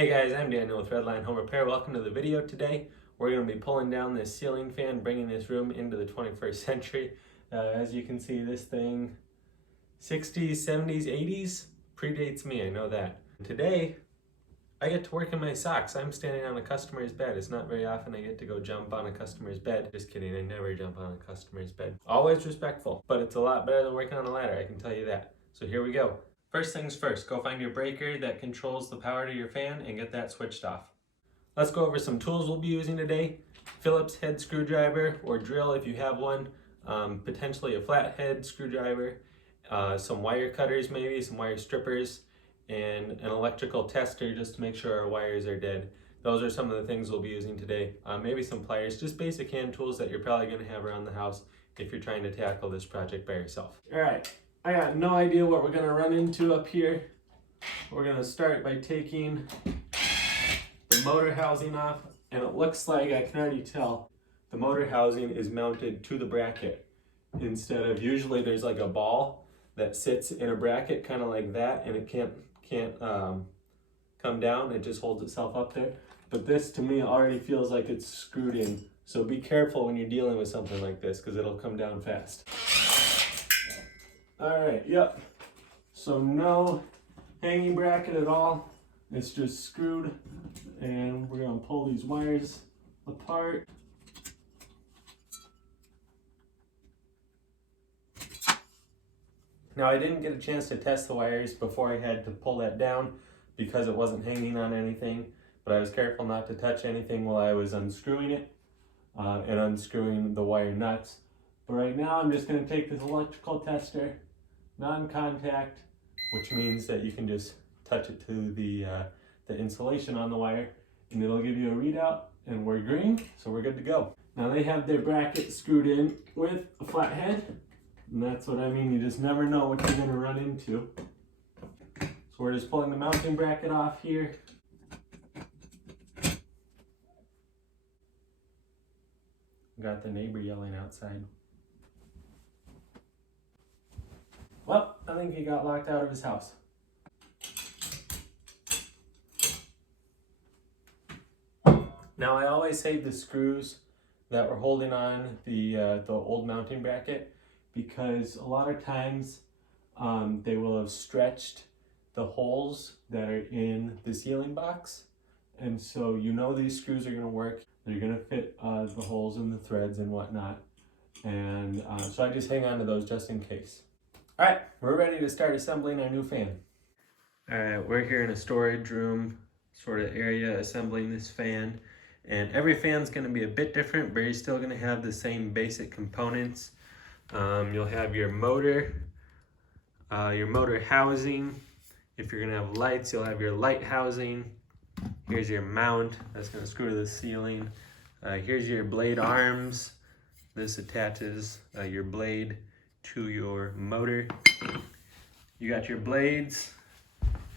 Hey guys, I'm Daniel with Redline Home Repair. Welcome to the video today. We're going to be pulling down this ceiling fan, bringing this room into the 21st century. As you can see, this thing, 60s, 70s, 80s, predates me, I know that. Today, I get to work in my socks. I'm standing on a customer's bed. It's not very often I get to go jump on a customer's bed. Just kidding, I never jump on a customer's bed. Always respectful, but it's a lot better than working on a ladder, I can tell you that. So here we go. First things first, go find your breaker that controls the power to your fan and get that switched off. Let's go over some tools we'll be using today. Phillips head screwdriver or drill if you have one, potentially a flathead screwdriver, some wire cutters maybe, some wire strippers, and an electrical tester just to make sure our wires are dead. Those are some of the things we'll be using today. Maybe some pliers, just basic hand tools that you're probably going to have around the house if you're trying to tackle this project by yourself. All right. I got no idea what we're gonna run into up here. We're gonna start by taking the motor housing off, and it looks like I can already tell the motor housing is mounted to the bracket instead of, usually there's like a ball that sits in a bracket kind of like that, and it can't come down. It just holds itself up there. But this to me already feels like it's screwed in. So be careful when you're dealing with something like this because it'll come down fast. All right, yep. So no hanging bracket at all. It's just screwed, and we're gonna pull these wires apart. Now I didn't get a chance to test the wires before I had to pull that down because it wasn't hanging on anything, but I was careful not to touch anything while I was unscrewing it and unscrewing the wire nuts. But right now I'm just gonna take this electrical tester, non-contact, which means that you can just touch it to the insulation on the wire and it'll give you a readout, and we're green, so we're good to go. Now they have their bracket screwed in with a flathead, and that's what I mean, you just never know what you're gonna run into. So we're just pulling the mounting bracket off here. Got the neighbor yelling outside. Well, I think he got locked out of his house. Now I always save the screws that were holding on the old mounting bracket because a lot of times they will have stretched the holes that are in the ceiling box, and so you know these screws are going to work. They're going to fit the holes in the threads and whatnot, and so I just hang on to those just in case. All right, we're ready to start assembling our new fan. All right, we're here in a storage room sort of area assembling this fan. And every fan's gonna be a bit different, but you're still gonna have the same basic components. You'll have your motor housing. If you're gonna have lights, you'll have your light housing. Here's your mount, that's gonna screw to the ceiling. Here's your blade arms. This attaches your blade to your motor. You got your blades,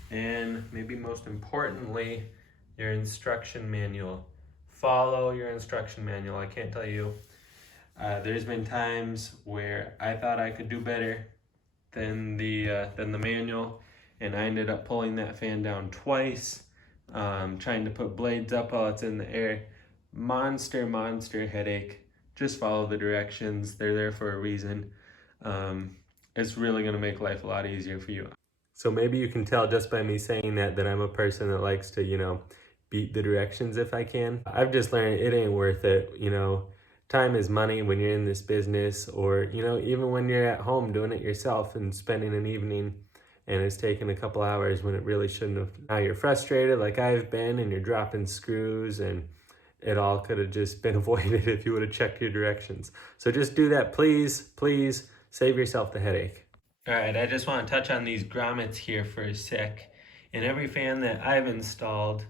and maybe most importantly, your instruction manual. Follow your instruction manual. I can't tell you. There's been times where I thought I could do better than the manual, and I ended up pulling that fan down twice, trying to put blades up while it's in the air. Monster headache. Just follow the directions. They're there for a reason. It's really going to make life a lot easier for you. So maybe you can tell just by me saying that I'm a person that likes to, beat the directions if I can. I've just learned it ain't worth it. Time is money when you're in this business, or, even when you're at home doing it yourself and spending an evening and it's taken a couple hours when it really shouldn't have. Now you're frustrated like I've been, and you're dropping screws, and it all could have just been avoided if you would have checked your directions. So just do that, please. Save yourself the headache. All right, I just want to touch on these grommets here for a sec. In every fan that I've installed,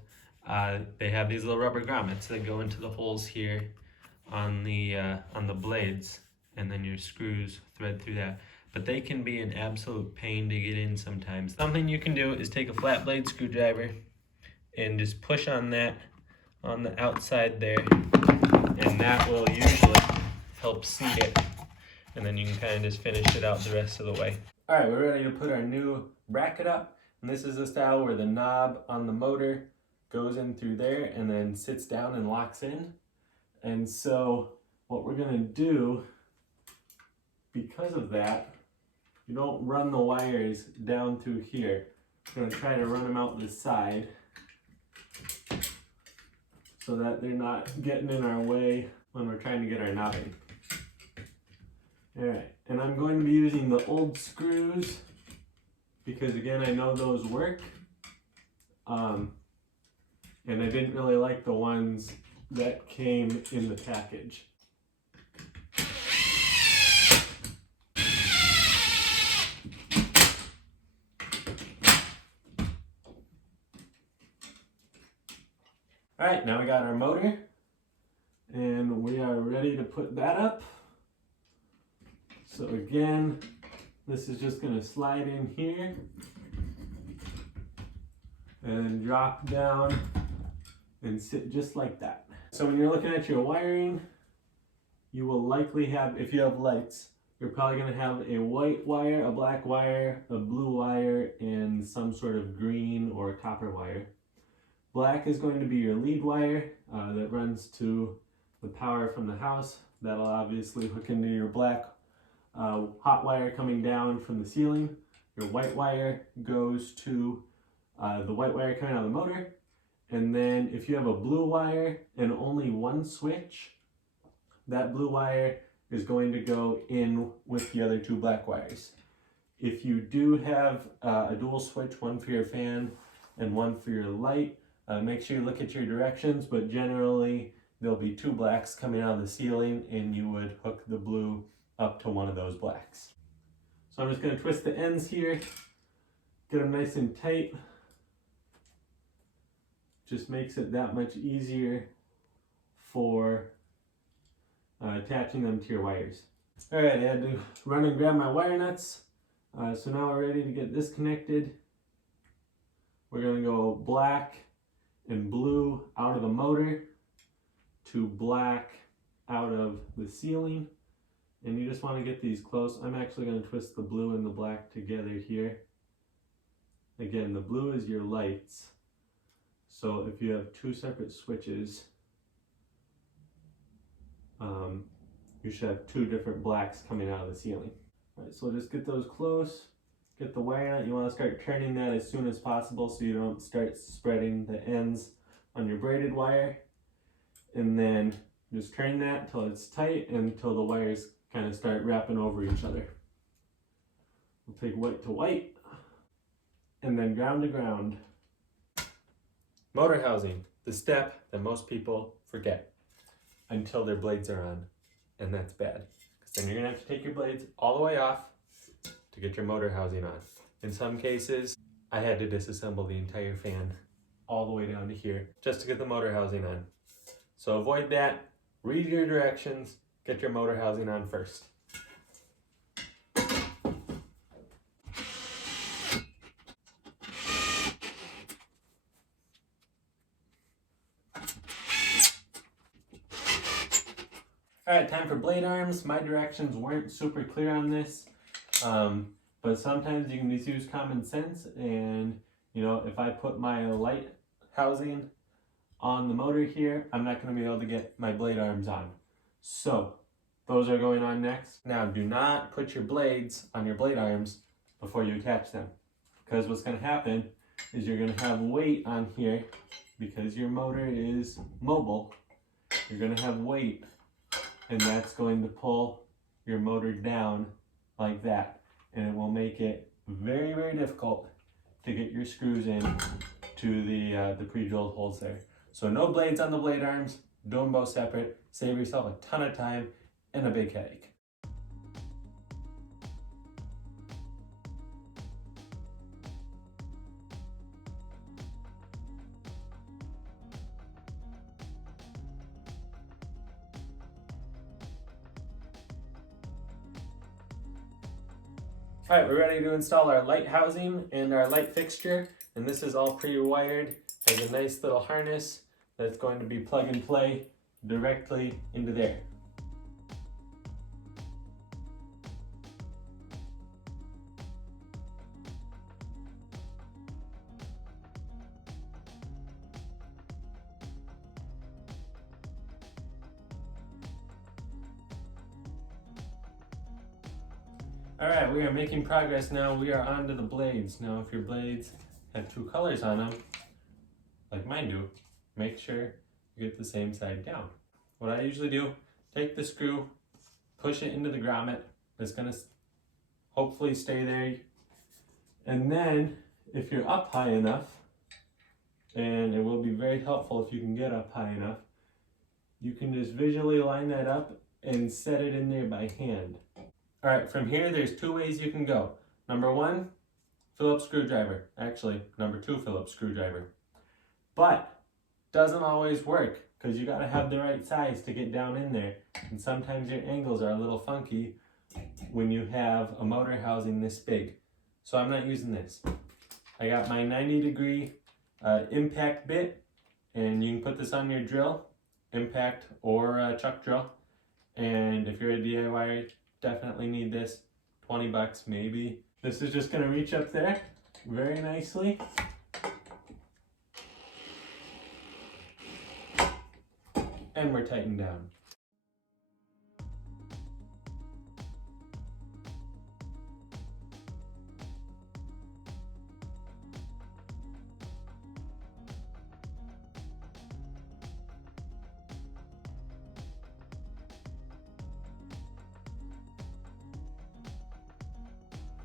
they have these little rubber grommets that go into the holes here on the blades, and then your screws thread through that. But they can be an absolute pain to get in sometimes. Something you can do is take a flat blade screwdriver and just push on that on the outside there, and that will usually help seat it. And then you can kind of just finish it out the rest of the way. All right, we're ready to put our new bracket up. And this is the style where the knob on the motor goes in through there and then sits down and locks in. And so what we're gonna do, because of that, you don't run the wires down through here. We're gonna try to run them out the side so that they're not getting in our way when we're trying to get our knot in. All right, and I'm going to be using the old screws because again, I know those work. And I didn't really like the ones that came in the package. All right, now we got our motor and we are ready to put that up. So again, this is just going to slide in here and drop down and sit just like that. So when you're looking at your wiring, you will likely have, if you have lights, you're probably going to have a white wire, a black wire, a blue wire, and some sort of green or copper wire. Black is going to be your lead wire that runs to the power from the house. That'll obviously hook into your black hot wire coming down from the ceiling. Your white wire goes to the white wire coming out of the motor. And then if you have a blue wire and only one switch, that blue wire is going to go in with the other two black wires. If you do have a dual switch, one for your fan and one for your light, make sure you look at your directions, but generally there'll be two blacks coming out of the ceiling and you would hook the blue up to one of those blacks. So I'm just going to twist the ends here, get them nice and tight. Just makes it that much easier for attaching them to your wires. All right, I had to run and grab my wire nuts. So now we're ready to get this connected. We're going to go black and blue out of the motor to black out of the ceiling. And you just want to get these close. I'm actually going to twist the blue and the black together here. Again, the blue is your lights. So if you have two separate switches, you should have two different blacks coming out of the ceiling. All right, so just get those close, get the wire nut. You want to start turning that as soon as possible so you don't start spreading the ends on your braided wire. And then just turn that until it's tight and until the wires kind of start wrapping over each other. We'll take white to white and then ground to ground. Motor housing, the step that most people forget until their blades are on, and that's bad. Because then you're gonna have to take your blades all the way off to get your motor housing on. In some cases, I had to disassemble the entire fan all the way down to here just to get the motor housing on. So avoid that, read your directions, get your motor housing on first. Alright, time for blade arms. My directions weren't super clear on this, but sometimes you can just use common sense, and you know, if I put my light housing on the motor here, I'm not going to be able to get my blade arms on. So those are going on next. Now do not put your blades on your blade arms before you attach them, because what's going to happen is you're going to have weight on here because your motor is mobile. You're going to have weight, and that's going to pull your motor down like that, and it will make it very, very difficult to get your screws in to the pre-drilled holes there. So no blades on the blade arms, do them both separate, save yourself a ton of time and a big headache. Alright, we're ready to install our light housing and our light fixture, and this is all pre-wired. Has a nice little harness that's going to be plug and play directly into there. All right, we are making progress now. We are onto the blades. Now, if your blades have two colors on them, like mine do, make sure you get the same side down. What I usually do, take the screw, push it into the grommet. It's gonna hopefully stay there. And then, if you're up high enough, and it will be very helpful if you can get up high enough, you can just visually line that up and set it in there by hand. All right, from here, there's two ways you can go. Number one, Phillips screwdriver. Actually, number two, Phillips screwdriver. But doesn't always work because you gotta have the right size to get down in there. And sometimes your angles are a little funky when you have a motor housing this big. So I'm not using this. I got my 90-degree impact bit, and you can put this on your drill, impact or chuck drill. And if you're a DIYer, definitely need this. 20 bucks maybe. This is just gonna reach up there very nicely. And we're tightened down.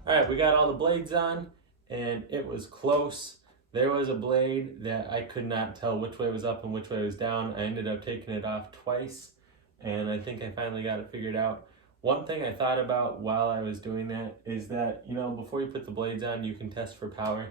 All right, we got all the blades on, and it was close. There was a blade that I could not tell which way was up and which way was down. I ended up taking it off twice, and I think I finally got it figured out. One thing I thought about while I was doing that is that, you know, before you put the blades on, you can test for power.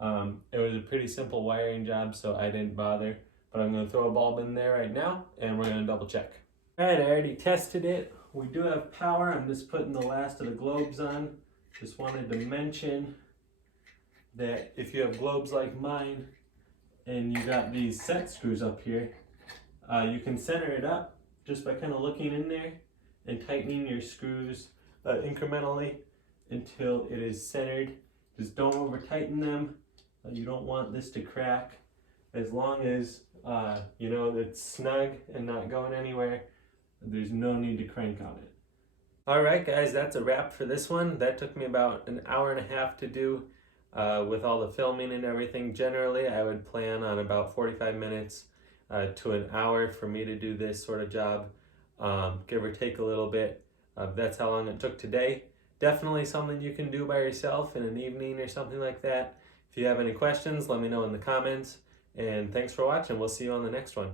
It was a pretty simple wiring job, so I didn't bother, but I'm gonna throw a bulb in there right now, and we're gonna double check. All right, I already tested it. We do have power. I'm just putting the last of the globes on. Just wanted to mention that if you have globes like mine and you got these set screws up here, you can center it up just by kind of looking in there and tightening your screws incrementally until it is centered. Just don't over tighten them. You don't want this to crack. As long as you know it's snug and not going anywhere, there's no need to crank on it. Alright guys, that's a wrap for this one. That took me about an hour and a half to do with all the filming and everything. Generally, I would plan on about 45 minutes to an hour for me to do this sort of job, give or take a little bit. That's how long it took today. Definitely something you can do by yourself in an evening or something like that. If you have any questions, let me know in the comments. And thanks for watching. We'll see you on the next one.